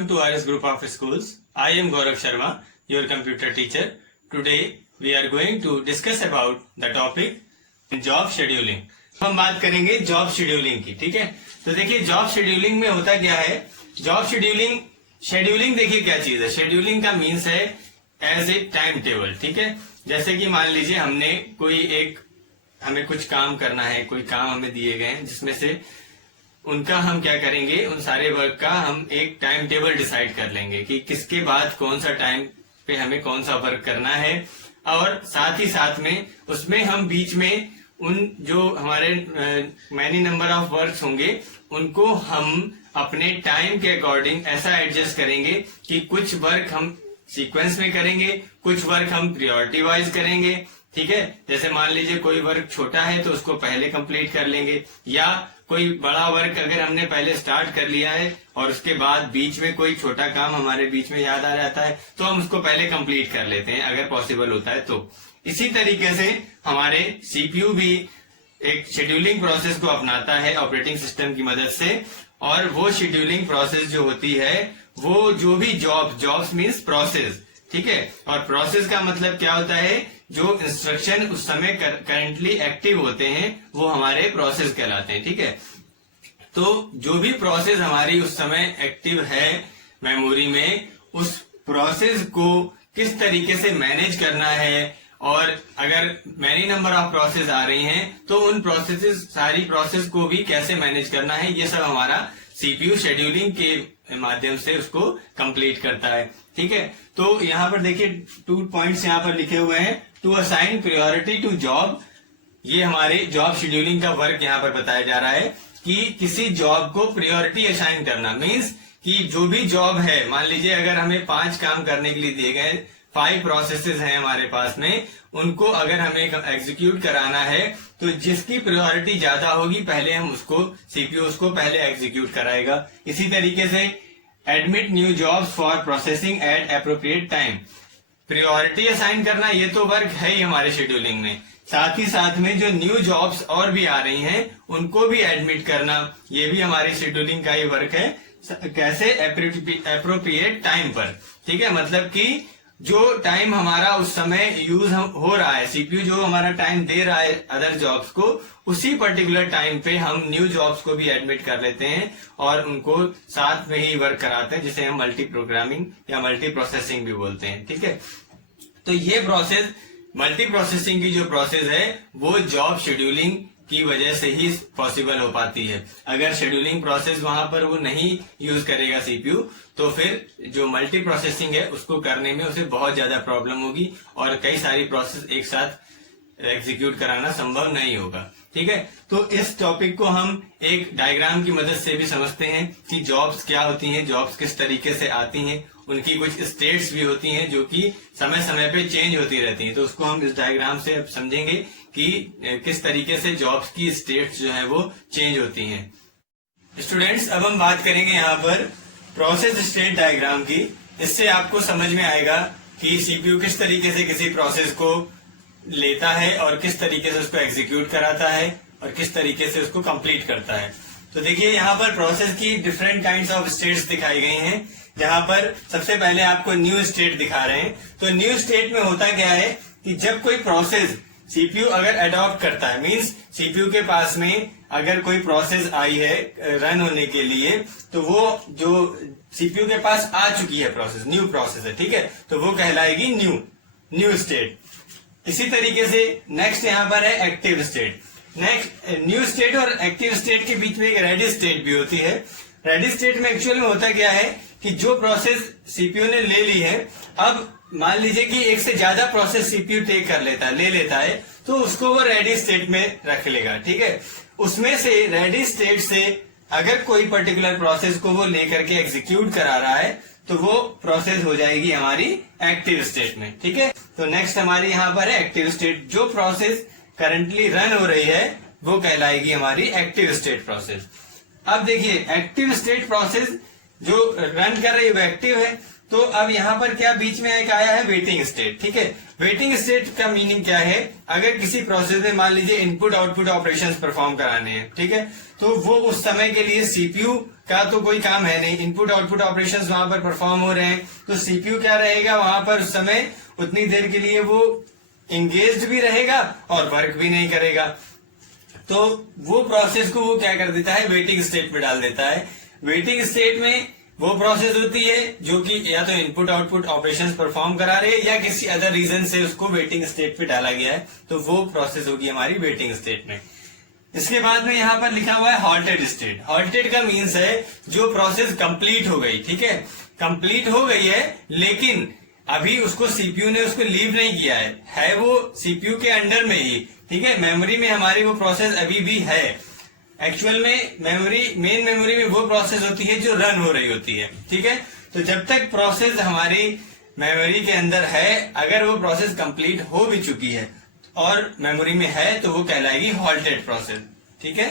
Welcome to RS Group of Schools. I am Gaurav Sharma, your computer teacher. Today we are going to discuss about the topic job scheduling. हम बात करेंगे job scheduling की, ठीक है। तो देखिए job scheduling में होता क्या है। जॉब शेड्यूलिंग देखिए क्या चीज है। शेड्यूलिंग का मीन्स है एज ए टाइम टेबल, ठीक है। जैसे कि मान लीजिए हमें कुछ काम करना है, कोई काम हमें दिए गए हैं जिसमें से उनका हम क्या करेंगे, उन सारे वर्क का हम एक टाइम टेबल डिसाइड कर लेंगे कि किसके बाद कौन सा टाइम पे हमें कौन सा वर्क करना है। और साथ ही साथ में उसमें हम बीच में उन जो हमारे मैनी नंबर ऑफ वर्क्स होंगे उनको हम अपने टाइम के अकॉर्डिंग ऐसा एडजस्ट करेंगे कि कुछ वर्क हम सीक्वेंस में करेंगे, कुछ वर्क हम प्रायोरिटी वाइज करेंगे, ठीक है। जैसे मान लीजिए कोई वर्क छोटा है तो उसको पहले कंप्लीट कर लेंगे, या कोई बड़ा वर्क अगर हमने पहले स्टार्ट कर लिया है और उसके बाद बीच में कोई छोटा काम हमारे बीच में याद आ जाता है तो हम उसको पहले कंप्लीट कर लेते हैं अगर पॉसिबल होता है तो। इसी तरीके से हमारे सीपीयू भी एक शेड्यूलिंग प्रोसेस को अपनाता है ऑपरेटिंग सिस्टम की मदद से। और वो शेड्यूलिंग प्रोसेस जो होती है वो जो भी जॉब्स मीन्स प्रोसेस, ठीक है। और प्रोसेस का मतलब क्या होता है, जो इंस्ट्रक्शन उस समय करंटली एक्टिव होते हैं वो हमारे प्रोसेस कहलाते हैं, ठीक है। तो जो भी प्रोसेस हमारी उस समय एक्टिव है मेमोरी में, उस प्रोसेस को किस तरीके से मैनेज करना है, और अगर मैनी नंबर ऑफ प्रोसेस आ रही हैं तो उन सारी प्रोसेस को भी कैसे मैनेज करना है, ये सब हमारा सीपीयू शेड्यूलिंग के माध्यम से उसको कंप्लीट करता है, ठीक है। तो यहाँ पर देखिए 2 पॉइंट्स यहाँ पर लिखे हुए हैं। To assign priority to job, ये हमारे जॉब शेड्यूलिंग का वर्क यहाँ पर बताया जा रहा है कि किसी जॉब को प्रायोरिटी असाइन करना। मीन्स कि जो भी जॉब है, मान लीजिए अगर हमें 5 काम करने के लिए दिए गए, 5 प्रोसेसेस हैं हमारे पास में, उनको अगर हमें एग्जीक्यूट कराना है तो जिसकी प्रायोरिटी ज्यादा होगी पहले हम उसको सीपीयू उसको पहले एग्जीक्यूट कराएगा। इसी तरीके से admit new jobs for processing eight appropriate time, priority assign करना ये तो वर्क है ही हमारे शेड्यूलिंग में। साथ ही साथ में जो न्यू जॉब्स और भी आ रही हैं उनको भी एडमिट करना, ये भी हमारे शेड्यूलिंग का ही वर्क है। कैसे, एप्रोप्रिएट टाइम पर, ठीक है। मतलब कि जो टाइम हमारा उस समय यूज हो रहा है, सीपीयू जो हमारा टाइम दे रहा है अदर जॉब्स को, उसी पर्टिकुलर टाइम पे हम न्यू जॉब्स को भी एडमिट कर लेते हैं और उनको साथ में ही वर्क कराते हैं, जिसे हम मल्टी प्रोग्रामिंग या मल्टी प्रोसेसिंग भी बोलते हैं, ठीक है। तो ये प्रोसेस, मल्टी प्रोसेसिंग की जो प्रोसेस है वो जॉब शेड्यूलिंग की वजह से ही पॉसिबल हो पाती है। अगर शेड्यूलिंग प्रोसेस वहां पर वो नहीं यूज करेगा सीपीयू तो फिर जो मल्टी प्रोसेसिंग है उसको करने में उसे बहुत ज्यादा प्रॉब्लम होगी और कई सारी प्रोसेस एक साथ एग्जीक्यूट कराना संभव नहीं होगा, ठीक है। तो इस टॉपिक को हम एक डायग्राम की मदद से भी समझते हैं कि जॉब्स क्या होती हैं, जॉब्स किस तरीके से आती हैं, उनकी कुछ स्टेट्स भी होती हैं जो कि समय समय पे चेंज होती रहती हैं। तो उसको हम इस डायग्राम से अब समझेंगे कि किस तरीके से जॉब्स की स्टेट्स जो है वो चेंज होती हैं। स्टूडेंट्स, अब हम बात करेंगे यहाँ पर प्रोसेस स्टेट डायग्राम की। इससे आपको समझ में आएगा कि सीपीयू किस तरीके से किसी प्रोसेस को लेता है और किस तरीके से उसको एग्जीक्यूट कराता है और किस तरीके से उसको कंप्लीट करता है। तो देखिए यहाँ पर प्रोसेस की डिफरेंट काइंड्स ऑफ स्टेट्स दिखाई गई हैं, जहाँ पर सबसे पहले आपको न्यू स्टेट दिखा रहे हैं। तो न्यू स्टेट में होता क्या है कि जब कोई प्रोसेस सीपीयू अगर अडॉप्ट करता है, मींस सीपीयू के पास में अगर कोई प्रोसेस आई है रन होने के लिए, तो वो जो सीपीयू के पास आ चुकी है प्रोसेस, न्यू प्रोसेस है, ठीक है, तो वो कहलाएगी न्यू स्टेट। इसी तरीके से नेक्स्ट यहाँ पर है active state. Next, new state और एक्टिव स्टेट के बीच में एक रेडी स्टेट भी होती है। रेडी स्टेट में एक्चुअल में होता क्या है कि जो प्रोसेस सीपीयू ने ले ली है, अब मान लीजिए कि एक से ज्यादा प्रोसेस सीपीयू ले लेता है तो उसको वो रेडी स्टेट में रख लेगा, ठीक है। उसमें से रेडी स्टेट से अगर कोई पर्टिकुलर प्रोसेस को वो लेकर के एग्जीक्यूट करा रहा है तो वो प्रोसेस हो जाएगी हमारी एक्टिव स्टेट में, ठीक है। तो नेक्स्ट हमारी यहाँ पर है एक्टिव स्टेट। जो प्रोसेस करंटली रन हो रही है वो कहलाएगी हमारी एक्टिव स्टेट प्रोसेस। अब देखिए एक्टिव स्टेट प्रोसेस जो रन कर रही है वो एक्टिव है, तो अब यहाँ पर क्या बीच में एक आया है वेटिंग स्टेट, ठीक है। वेटिंग स्टेट का मीनिंग क्या है, अगर किसी प्रोसेस में मान लीजिए इनपुट आउटपुट ऑपरेशंस परफॉर्म कराने हैं, ठीक है, तो वो उस समय के लिए सीपीयू का तो कोई काम है नहीं, इनपुट आउटपुट ऑपरेशंस वहां पर परफॉर्म हो रहे हैं, तो सीपीयू क्या रहेगा वहां पर उस समय उतनी देर के लिए वो एंगेज्ड भी रहेगा और वर्क भी नहीं करेगा। तो वो प्रोसेस को वो क्या कर देता है, वेटिंग स्टेट में डाल देता है। वेटिंग स्टेट में वो प्रोसेस होती है जो कि या तो इनपुट आउटपुट ऑपरेशंस परफॉर्म करा रहे हैं या किसी अदर रीजन से उसको वेटिंग स्टेट पे डाला गया है, तो वो प्रोसेस होगी हमारी वेटिंग स्टेट में। इसके बाद में यहाँ पर लिखा हुआ है हॉल्टेड स्टेट। हॉल्टेड का मीन्स है जो प्रोसेस कंप्लीट हो गई, ठीक है, कंप्लीट हो गई है लेकिन अभी उसको सीपीयू ने उसको लीव नहीं किया है वो सीपीयू के अंडर में ही, ठीक है, मेमोरी में हमारी वो प्रोसेस अभी भी है। एक्चुअल में मेन मेमोरी में वो प्रोसेस होती है जो रन हो रही होती है, ठीक है। तो जब तक प्रोसेस हमारी मेमोरी के अंदर है, अगर वो प्रोसेस कंप्लीट हो भी चुकी है और मेमोरी में है तो वो कहलाएगी हॉल्टेड प्रोसेस, ठीक है।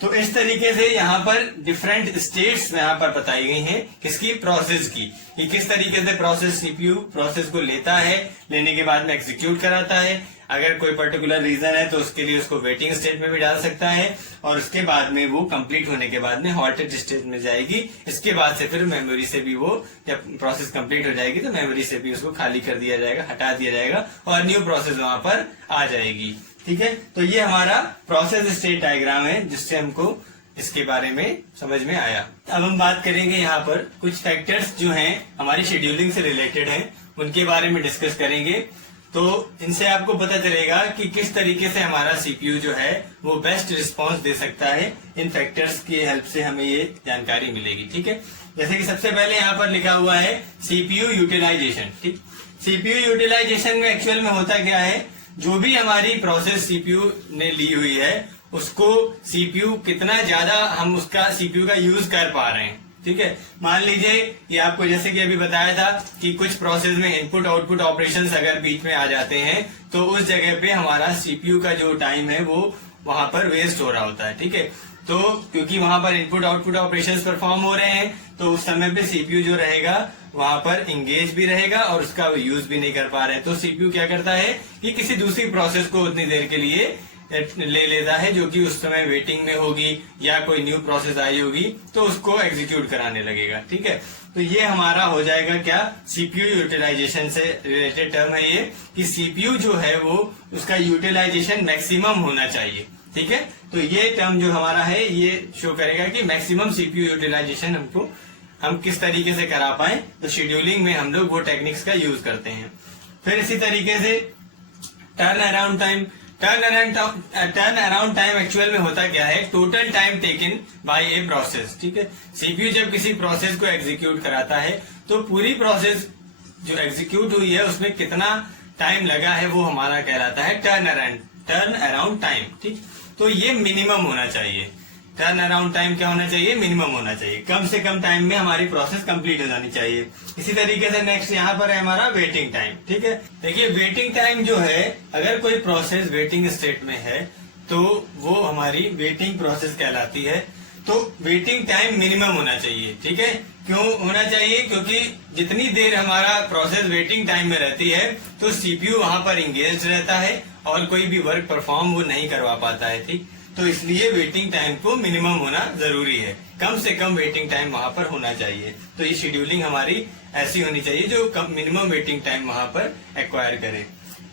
तो इस तरीके से यहाँ पर डिफरेंट स्टेट्स यहाँ पर बताई गई हैं किसकी, प्रोसेस की, कि किस तरीके से प्रोसेस सीपीयू प्रोसेस को लेता है, लेने के बाद में एग्जीक्यूट कराता है। अगर कोई पर्टिकुलर रीजन है तो उसके लिए उसको वेटिंग स्टेट में भी डाल सकता है और उसके बाद में वो कंप्लीट होने के बाद में हॉल्टेड स्टेट में जाएगी। इसके बाद से फिर मेमोरी से भी वो जब प्रोसेस कंप्लीट हो जाएगी तो मेमोरी से भी उसको खाली कर दिया जाएगा, हटा दिया जाएगा और न्यू प्रोसेस वहां पर आ जाएगी, ठीक है। तो ये हमारा प्रोसेस स्टेट डायग्राम है जिससे हमको इसके बारे में समझ में आया। अब हम बात करेंगे यहाँ पर कुछ फैक्टर्स जो हैं हमारी शेड्यूलिंग से रिलेटेड हैं, उनके बारे में डिस्कस करेंगे। तो इनसे आपको पता चलेगा कि किस तरीके से हमारा सीपीयू जो है वो बेस्ट रिस्पांस दे सकता है। इन फैक्टर्स की हेल्प से हमें ये जानकारी मिलेगी, ठीक है। जैसे कि सबसे पहले यहाँ पर लिखा हुआ है सीपीयू यूटिलाइजेशन, ठीक। सीपीयू यूटिलाइजेशन में एक्चुअल में होता क्या है, जो भी हमारी प्रोसेस सीपीयू ने ली हुई है उसको सीपीयू कितना ज्यादा हम उसका सीपीयू का यूज कर पा रहे हैं, ठीक है। मान लीजिए ये आपको जैसे कि अभी बताया था कि कुछ प्रोसेस में इनपुट आउटपुट ऑपरेशंस अगर बीच में आ जाते हैं तो उस जगह पे हमारा सीपीयू का जो टाइम है वो वहां पर वेस्ट हो रहा होता है, ठीक है। तो क्योंकि वहां पर इनपुट आउटपुट ऑपरेशंस परफॉर्म हो रहे हैं तो उस समय पे सीपीयू जो रहेगा वहां पर इंगेज भी रहेगा और उसका यूज भी नहीं कर पा रहे हैं। तो सीपीयू क्या करता है कि किसी दूसरी प्रोसेस को उतनी देर के लिए ले लेता है जो कि उस समय वेटिंग में होगी या कोई न्यू प्रोसेस आई होगी तो उसको एग्जीक्यूट कराने लगेगा, ठीक है। तो ये हमारा हो जाएगा क्या, सीपीयू यूटिलाइजेशन से रिलेटेड टर्म है ये, कि सीपीयू जो है वो उसका यूटिलाइजेशन मैक्सिमम होना चाहिए, ठीक है। तो ये टर्म जो हमारा है ये शो करेगा कि मैक्सिमम सीपीयू यूटिलाइजेशन हम किस तरीके से करा पाए। तो शेड्यूलिंग में हम लोग वो टेक्निक्स का यूज करते हैं। फिर इसी तरीके से turn around time. Turn around time actual में होता क्या है, total time taken by a process, ठीक है। सीपीयू जब किसी प्रोसेस को एग्जीक्यूट कराता है तो पूरी प्रोसेस जो एग्जीक्यूट हुई है उसमें कितना टाइम लगा है वो हमारा कहलाता है टर्न अराउंड टाइम, ठीक। तो ये मिनिमम होना चाहिए। टर्न अराउंड टाइम क्या होना चाहिए, मिनिमम होना चाहिए, कम से कम टाइम में हमारी प्रोसेस कंप्लीट हो जानी चाहिए। इसी तरीके से नेक्स्ट यहाँ पर है हमारा वेटिंग टाइम, ठीक है। देखिए वेटिंग टाइम जो है, अगर कोई प्रोसेस वेटिंग स्टेट में है तो वो हमारी वेटिंग प्रोसेस कहलाती है। तो वेटिंग टाइम मिनिमम होना चाहिए, ठीक है। क्यों होना चाहिए, क्योंकि जितनी देर हमारा प्रोसेस वेटिंग टाइम में रहती है तो सीपीयू वहां पर इंगेज रहता है और कोई भी वर्क परफॉर्म वो नहीं करवा पाता है, ठीक। तो इसलिए वेटिंग टाइम को मिनिमम होना जरूरी है, कम से कम वेटिंग टाइम वहां पर होना चाहिए। तो ये शेड्यूलिंग हमारी ऐसी होनी चाहिए जो कम मिनिमम वेटिंग टाइम वहां पर एक्वायर करे।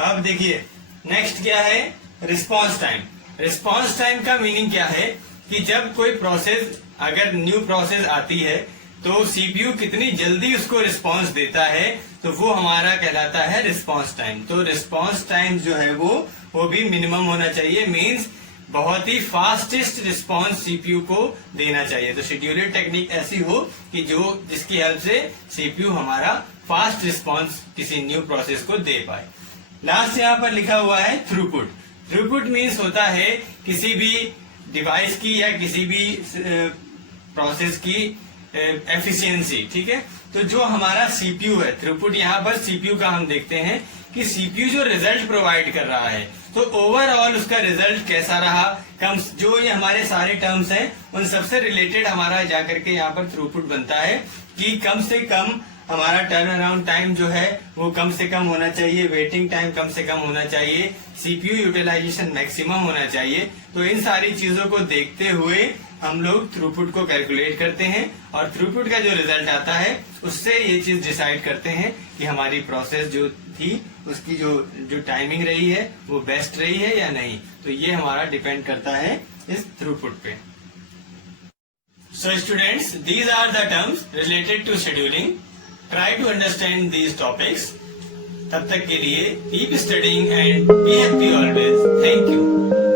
अब देखिए नेक्स्ट क्या है, रिस्पांस टाइम। रिस्पांस टाइम का मीनिंग क्या है कि जब कोई प्रोसेस अगर न्यू प्रोसेस आती है तो सीपीयू कितनी जल्दी उसको रिस्पांस देता है तो वो हमारा कहलाता है रिस्पांस टाइम। तो रिस्पांस टाइम जो है वो भी मिनिमम होना चाहिए, मीन्स बहुत ही फास्टेस्ट रिस्पांस सीपीयू को देना चाहिए। तो शेड्यूलर टेक्निक ऐसी हो कि जिसकी हेल्प से सीपीयू हमारा फास्ट रिस्पांस किसी न्यू प्रोसेस को दे पाए। लास्ट यहाँ पर लिखा हुआ है थ्रूपुट। थ्रूपुट मीन्स होता है किसी भी डिवाइस की या किसी भी प्रोसेस की एफिशिएंसी, ठीक है। तो जो हमारा सीपीयू है, थ्रूपुट यहाँ पर सीपीयू का हम देखते हैं कि सीपीयू जो रिजल्ट प्रोवाइड कर रहा है तो ओवरऑल उसका रिजल्ट कैसा रहा, जो ये हमारे सारे टर्म्स हैं उन सबसे रिलेटेड हमारा जाकर के यहाँ पर थ्रूपुट बनता है कि कम से कम हमारा टर्न अराउंड टाइम जो है वो कम से कम होना चाहिए, वेटिंग टाइम कम से कम होना चाहिए, सीपीयू यूटिलाइजेशन मैक्सिमम होना चाहिए। तो इन सारी चीजों को देखते हुए हम लोग थ्रूपुट को कैलकुलेट करते हैं और थ्रूपुट का जो रिजल्ट आता है उससे ये चीज डिसाइड करते हैं कि हमारी प्रोसेस जो थी उसकी जो टाइमिंग रही है वो बेस्ट रही है या नहीं। तो ये हमारा डिपेंड करता है इस थ्रूपुट पे। So students, these are the terms related to scheduling. Try to understand these topics. तब तक के लिए keep studying and be happy always. Thank you.